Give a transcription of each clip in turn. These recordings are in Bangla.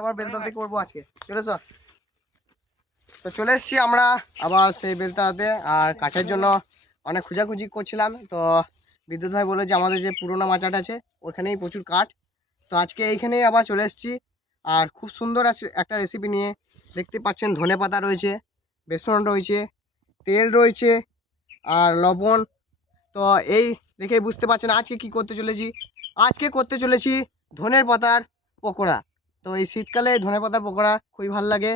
আবার বেলতাতে করবো আজকে। চলে এসো। তো চলে এসেছি আমরা আবার সেই বেলতাতে। আর কাঠের জন্য অনেক খোঁজাখুঁজি করছিলাম, তো বিদ্যুৎ ভাই বলে যে আমাদের যে পুরোনো মাচাটা আছে ওখানেই প্রচুর কাঠ। তো আজকে এইখানেই আবার চলে এসেছি। আর খুব সুন্দর আছে একটা রেসিপি নিয়ে। দেখতে পাচ্ছেন ধনে পাতা রয়েছে, বেসন রয়েছে, তেল রয়েছে আর লবণ। তো এই দেখে বুঝতে পারছেন আজকে কি করতে চলেছি। আজকে করতে চলেছি ধনের পাতার পকোড়া। তো এই শীতকালে ধনে পাতার পকোড়া খুবই ভালো লাগে।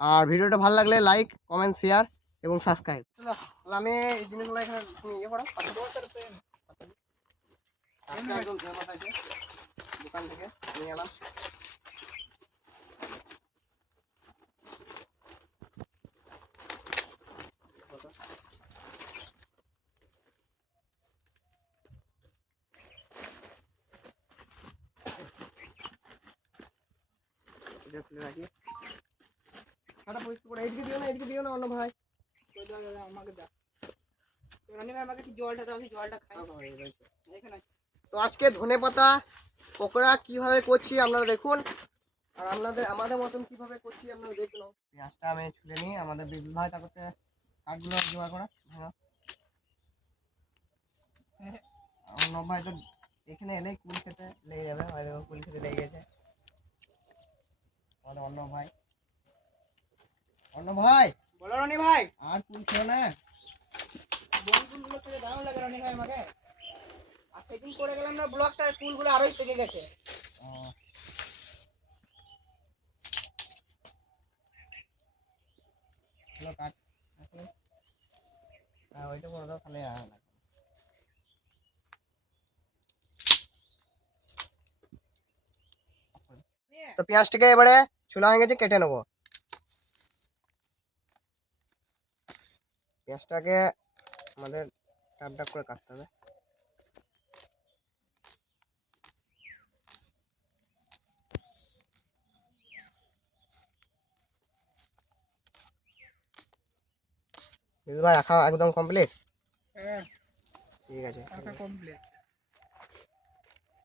আর ভিডিওটা ভালো লাগলে লাইক, কমেন্ট, শেয়ার এবং সাবস্ক্রাইব। চলো আমি এই জিনিসগুলো এখানে ইয়ে করো। একদম ধনে পাতা আছে, দোকান থেকে নিয়ে এলাম। খুলে রাখি। এইদিকে দিও না, এদিকে দিও না অন্য ভাই। আমাকে দাও। আমাকে কি জলটা দাও, জলটা খাই। তো আজকে ধনেপাতা পকোড়া কিভাবে করছি আপনারা দেখুন, আর আমাদের মতন কিভাবে করছি আপনারা দেখুন। পেঁয়াজটা আমি ছুলে নিই। আমাদের বিদ্যুৎ ভাই তা করতে কাঠগুলো জোগাড় করা। অন্য ভাই তো এখানে এলেই কুল খেতে লেগে যাবে, হয়তো কুল খেতে লেগে গেছে আমাদের অন্য ভাই। অন্য ভাই বলো রনি ভাই, আর কুল খেও না। বনগুলো খেতে দারুণ লাগে রনি ভাই আমাকে। আর সেদিন করে গেলাম না ব্লগটা, কুলগুলো আরোই পেকে গেছে। কাট ওইটা করে দাও তাহলে। তো পেঁয়াজটাকে এবারে ছোলা হয়ে গেছে, কেটে নেবো। পেঁয়াজটাকে আমাদের ডাক ডাক করে কাটতে হবে। ভাই রাখা একদম কমপ্লিট। হ্যাঁ ঠিক আছে, রাখা কমপ্লিট।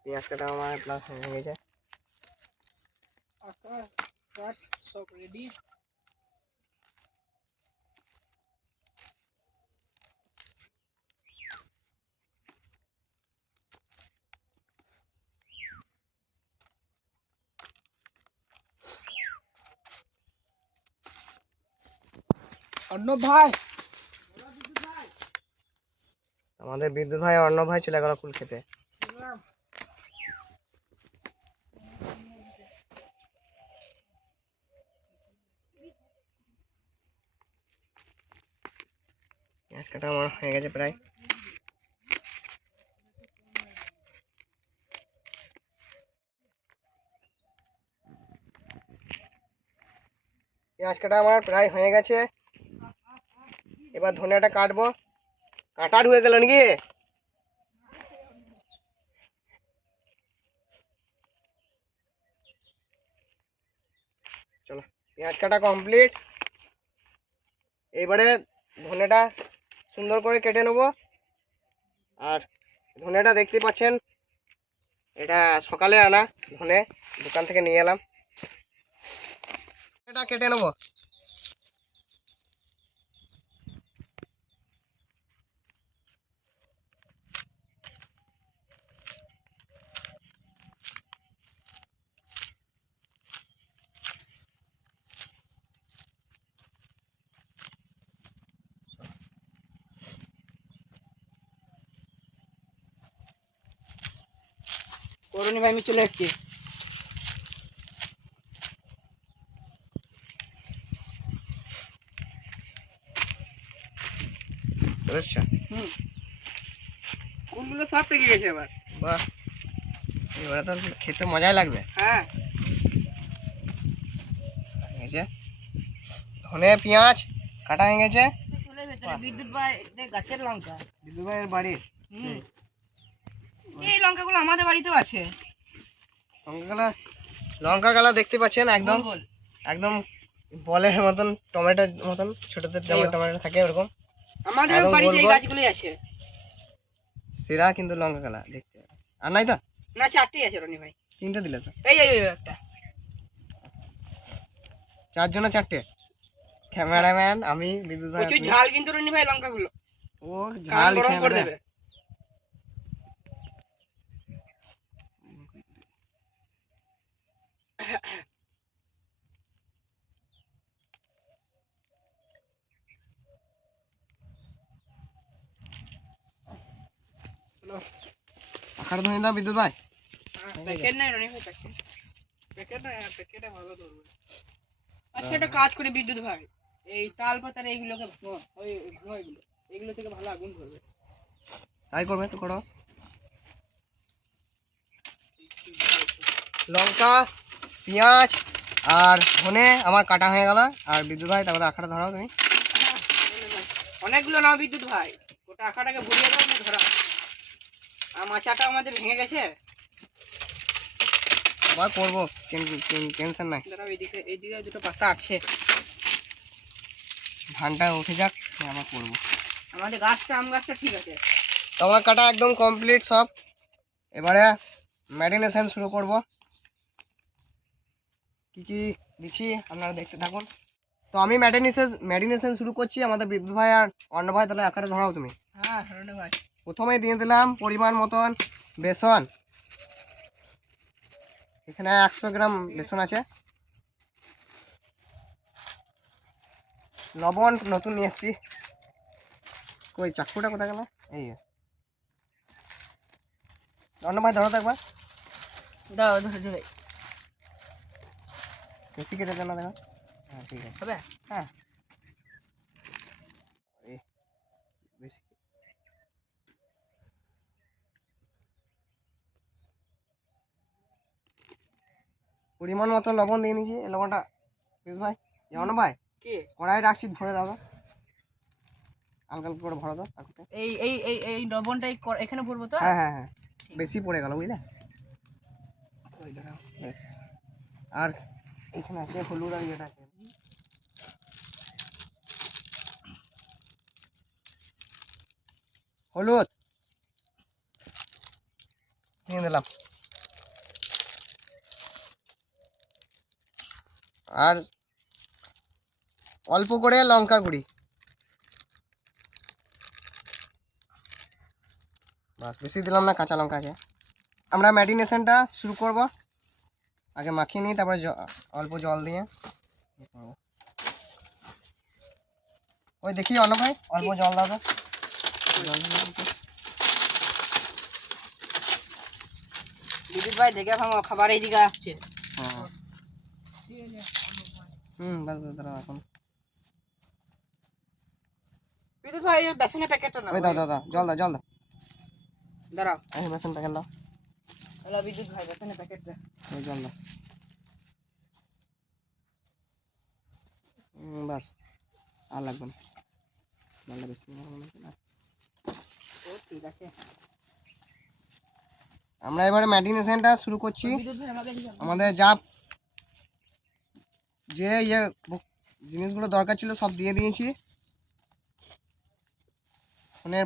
পেঁয়াজ কাটা আমার প্লাস হয়ে গেছে। আটা কাট সব রেডি। অর্ণব ভাই, আমাদের বিদ্যুৎ ভাই অর্ণব ভাই চলে গেল কুল খেতে। পেঁয়াজ কাটা আমার হয়ে গেছে প্রায়। পেঁয়াজ কাটা আমার প্রায় হয়ে গেছে। এবার ধনিয়াটা কাটবো। কাটা ঢুকে গেল নাকি? চলো পেঁয়াজ কাটা কমপ্লিট। এবারে ধনেটা সুন্দর করে কেটে নেব। আর ধনেটা দেখতে পাচ্ছেন এটা সকালে আনা ধনে, দোকান থেকে নিয়ে এলাম। এটা কেটে নেব। করুনি ভাই আমি চলে এসেছি। কোনগুলো সব পেকে গেছে এবার। বাহ, এবারে তো খেতে মজাই লাগবে। হ্যাঁ ধনে পেঁয়াজ কাটা হয়ে গেছে। বিদ্যুৎ ভাই গাছের লঙ্কা, বিদ্যুৎ ভাইয়ের বাড়ির। এই লঙ্কাগুলো আমাদের বাড়িতেও আছে। লঙ্কা গালা দেখতে পাচ্ছেন একদম একদম বলের মতন, টমেটোর মতন ছোটদের যেমন টমেটো থাকে ওরকম আমাদের বাড়িতে এই গাছগুলোই আছে। সেরা কিন্তু লঙ্কা গালা দেখতে। আর নাই তো না, চারটেই আছে রনি ভাই। তিনটে দিলে তো। এই এই একটা 4 জনে 4টে, ক্যামেরাম্যান, আমি, বিদ্যুৎ ভাই, প্রচুর ঝাল কিন্তু রনি ভাই লঙ্কাগুলো, ও ঝাল গরম খেয়ে করে নেবে। দেবে। পাখাটা ধরে দাও বিদ্যুৎ ভাই। প্যাকেট নাই রনি ভাই, প্যাকেট নাই, প্যাকেটে ভালো ধরবে। আচ্ছা একটা কাজ করে বিদ্যুৎ ভাই, এই তাল পাতার এইগুলোকে ওই এগুলো থেকে ভালো আগুন ধরবে। তাই করবে তো করো। লঙ্কা, পেঁয়াজ আর ধনে আমার কাটা হয়ে গেল। আর বিদ্যুৎ ভাই তারপরে আখাটা ধরাও তুমি। অনেকগুলো নাও বিদ্যুৎ ভাই, ওটা আঁকাটাকে ভরিয়ে দাও না ধরা। আর মাচাটা আমাদের ভেঙে গেছে, আবার করবো, টেনশন নাই। দাঁড়াও এইদিকে দুটো পাতা আছে, ধানটা উঠে যাক, আবার করবো। আমাদের গাছটা আম গাছটা ঠিক আছে। তো আমার কাটা একদম কমপ্লিট সব। এবারে ম্যারিনেশন শুরু করব। কি কি দিচ্ছি আপনারা দেখতে থাকুন। তো আমি ম্যারিনেশন শুরু করছি। আমাদের বিদ্যুৎ ভাই আর অন্য ভাই তাহলে আকারে ধরাও তুমি। হ্যাঁ রনি ভাই। প্রথমে দিয়ে দিলাম পরিমাণ মতন বেসন। এখানে 100 গ্রাম বেসন আছে। লবণ নতুন নিয়ে এসছি, কই চাকুটা কোথায় গেল? এই আছে। অন্য ভাই ধরো তো একবার, দাও ধরে ধরে বেশি কেটে দেন না, দেখো। হ্যাঁ ঠিক আছে, হবে। হ্যাঁ বেশি। পরিমাণ মতো লবণ দিয়ে নিয়েছি। এই লবণটা বিদ্যুৎ ভাই, অন্য ভাই কি কড়াই রাখছি, ভরে দাও তো, হালকা হালকা করে ভরো দাও তাকুতে। এই এই এই এই লবণটা এখানে ভরবো তো? হ্যাঁ হ্যাঁ হ্যাঁ, বেশি পড়ে গেল বুঝলে। বেশ, আর এখানে আছে হলুদ আর ইয়েটা আছে, হলুদ নিয়ে দিলাম। আর অল্প করে লঙ্কা গুঁড়ি, বাস বেশি দিলাম না, কাঁচা লঙ্কা আছে। আমরা ম্যারিনেশনটা শুরু করব। আগে মাখিয়ে নিই, তারপরে অল্প জল দিয়ে করবো। ওই দেখি অন্য ভাই অল্প জল দাও তো, জল দিলে একটু। বিদ্যুৎ ভাই দেখে ভাঙো, খাবার এইদিকে আসছে। হ্যাঁ বাস বাস দাঁড়াও এখন। বিদ্যুৎ ভাই এই বেসনের প্যাকেটটা না, ওই দাও দাও দাও, জল দাও জল দাও। দাঁড়াও। এই বেসন প্যাকেট দাও, হ্যালো বিদ্যুৎ ভাই বেসনের প্যাকেটটা। ওই জল দাও। বাস আর লাগবে না, জলটা বেশি না। ও ঠিক আছে। আমরা এবারে ম্যারিনেশনটা শুরু করছি। বিদ্যুৎ ভাই আমাকে আমাদের যে জিনিসগুলো দরকার ছিল সব দিয়ে দিয়েছি। ধনের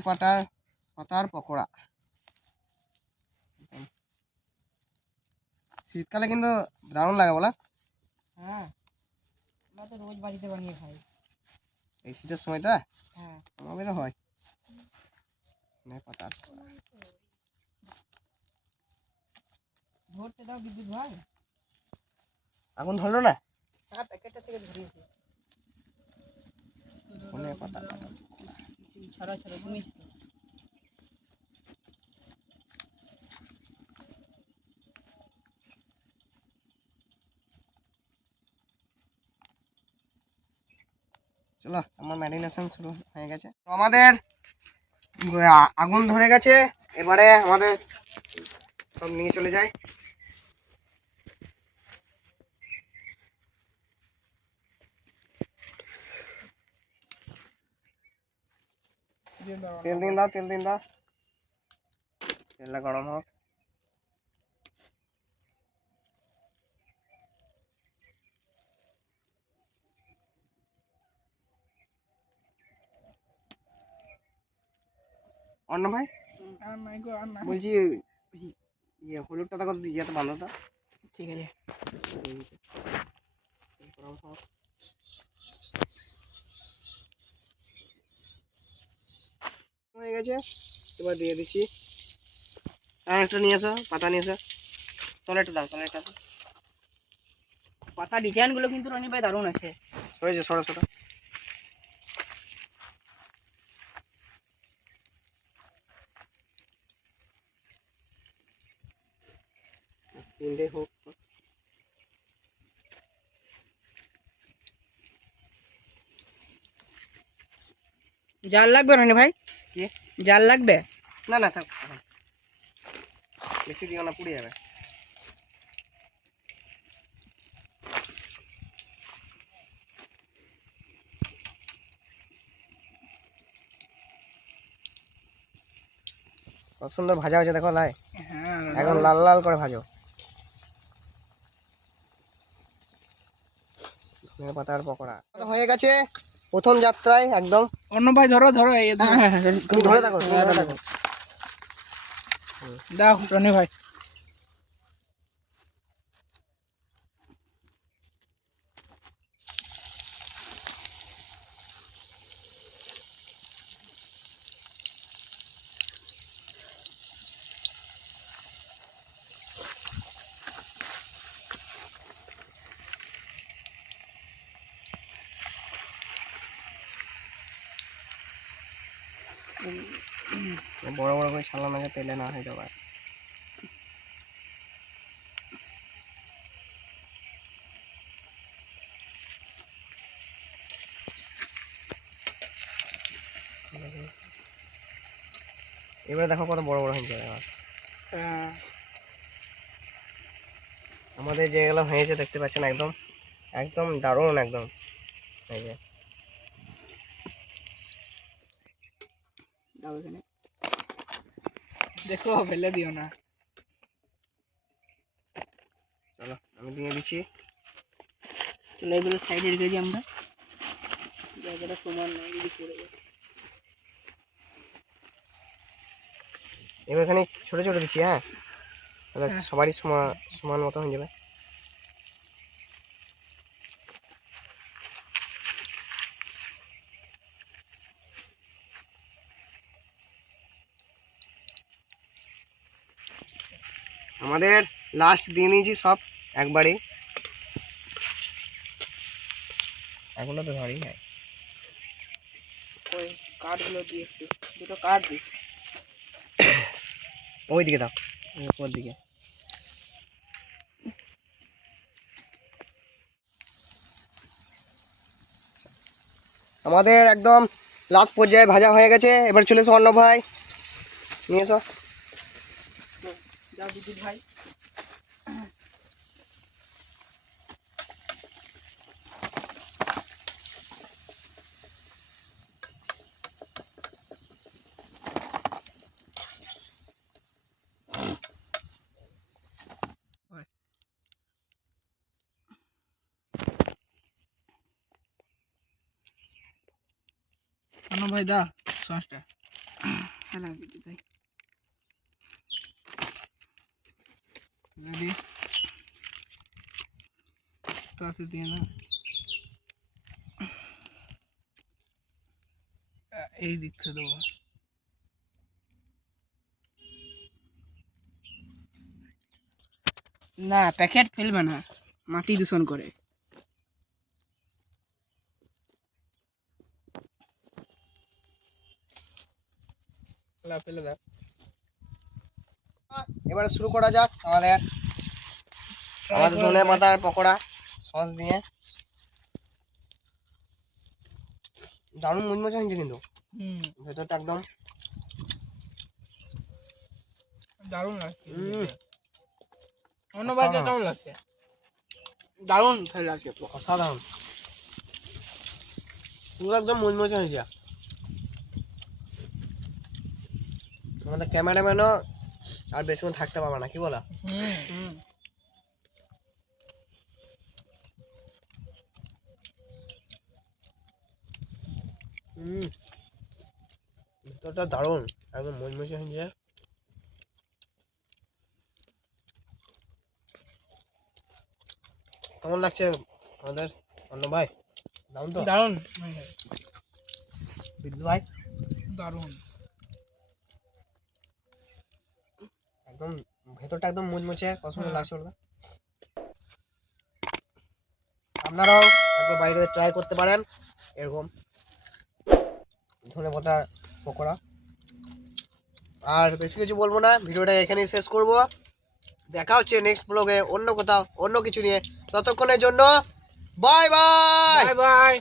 পাতার পকোড়া, শীতকালে কিন্তু দারুণ লাগে বলা। হ্যাঁ আমরা তো রোজ বাড়িতে বানিয়ে খাই। এই শীতের সময়টা হ্যাঁ আমাদেরও হয়। ধনের পাতার পকোড়া ধরতে দাও বিদ্যুৎ ভাই। আগুন ধরলো না? হ্যাঁ প্যাকেটটা থেকে ধরিয়েছি। ধনের পাতার ছাড়া ছাড়া তুমি ছাড়া। চলো, আমার ম্যারিনেশন শুরু হয়ে গেছে। তো আমাদের আগুন ধরে গেছে। এবারে আমাদের সব নিয়ে চলে যায়। তেল দিন দাও, তেল দিন দাও, তেলটা গরম হোক। অন্য ভাই বলছি, হলুদটা দেখো ইয়েতে বাঁধো তো। ঠিক আছে। গেছে, এবার দিয়ে দিচ্ছি। আর একটা নিয়ে আসো, পাতা নিয়ে আসো, তলাটা দাও, তলাটা দাও। পাতা ডিজাইন গুলো কিন্তু রনি ভাই দারুণ আছে। হয়েছে, সরো সরো। তিনটে হোক। জাল লাগবে রনি ভাই? কি জাল লাগবে? না না থাক, বেশি দিও না, পুড়ে যাবে। কত সুন্দর ভাজা হয়েছে দেখো লাই, হ্যাঁ এখন লাল লাল করে ভাজো। ধনে পাতার পকোড়া হয়ে গেছে প্রথম যাত্রায় একদম। অন্য ভাই ধরো ধরো, এই তুমি ধরে থাকো, তুমি ধরে থাকো। দাও রনি ভাই। বড় বড় করে ছাড়লাম আগে, তেলে না হয়ে যাবে। এবারে দেখো কত বড় বড় হয়েছে এবার। আমাদের যেগুলো হয়েছে দেখতে পাচ্ছেন, একদম একদম দারুণ একদম। এই যে দাও এখানে, দেখো ফেলে দিও না। চলো আমি দিয়ে দিচ্ছি। চলো এগুলো সাইডে রেখেছি আমরা, জায়গাটা সমান নয় যদি পড়ে যায়। এবার এখানে ছোট ছোট দিচ্ছি, হ্যাঁ, তাহলে সবারই সমান সমান মতো হয়ে যাবে। আমাদের লাস্ট দিয়ে নিয়েছি সব একবারে, এগুলো তো ধরি হ্যাঁ। ওই কাঠগুলো দিয়ে একটু, দুটো কাঠ দিই। ওই দিকে দাও, ওই দিকে। আমাদের একদম লাস্ট পর্যায়ে ভাজা হয়ে গেছে, এবার চলে এসো অন্য ভাই, নিয়ে এসো। যা বিদ্যুৎ ভাই। অন্য ভাই দা সসটা, হ্যাঁ বিদ্যুৎ ভাই রেডি, তাতে দিয়ে না এই দিক থেকে দেবো। না প্যাকেট ফেলবে না, মাটি দূষণ করে। ফেলে দাও। এবারে শুরু করা যাক আমাদের ধনে পাতার পকোড়া সস দিয়ে। দারুণ মুচমুচে হয়েছে কিন্তু, ভেতরটা একদম দারুণ লাগছে। অন্য বাজার কেমন লাগছে? দারুণ লাগছে, অসাধারণ, পুরো একদম মুচমুচে হয়েছে। আমাদের ক্যামেরাম্যানও আর বেশিক্ষণ থাকতে পারবে না, কি বলা? ভিতরটা দারুণ, একদম মুচমুচে হয়েছে। কেমন লাগছে আমাদের অন্য ভাই? দারুণ তো? দারুণ বিদ্যুৎ ভাই দারুণ। একদম ভেতরটা একদম মুচমুচে কত সুন্দর লাগছে বলতো। আপনারাও একবার বাইরে ট্রাই করতে পারেন এরকম ধনেপাতার পকোড়া। আর বেশি কিছু বলবো না, ভিডিওটা এখানেই শেষ করব। দেখা হচ্ছে নেক্সট ব্লগে অন্য কোথাও অন্য কিছু নিয়ে। ততক্ষণের জন্য বাই বাই। Bye bye.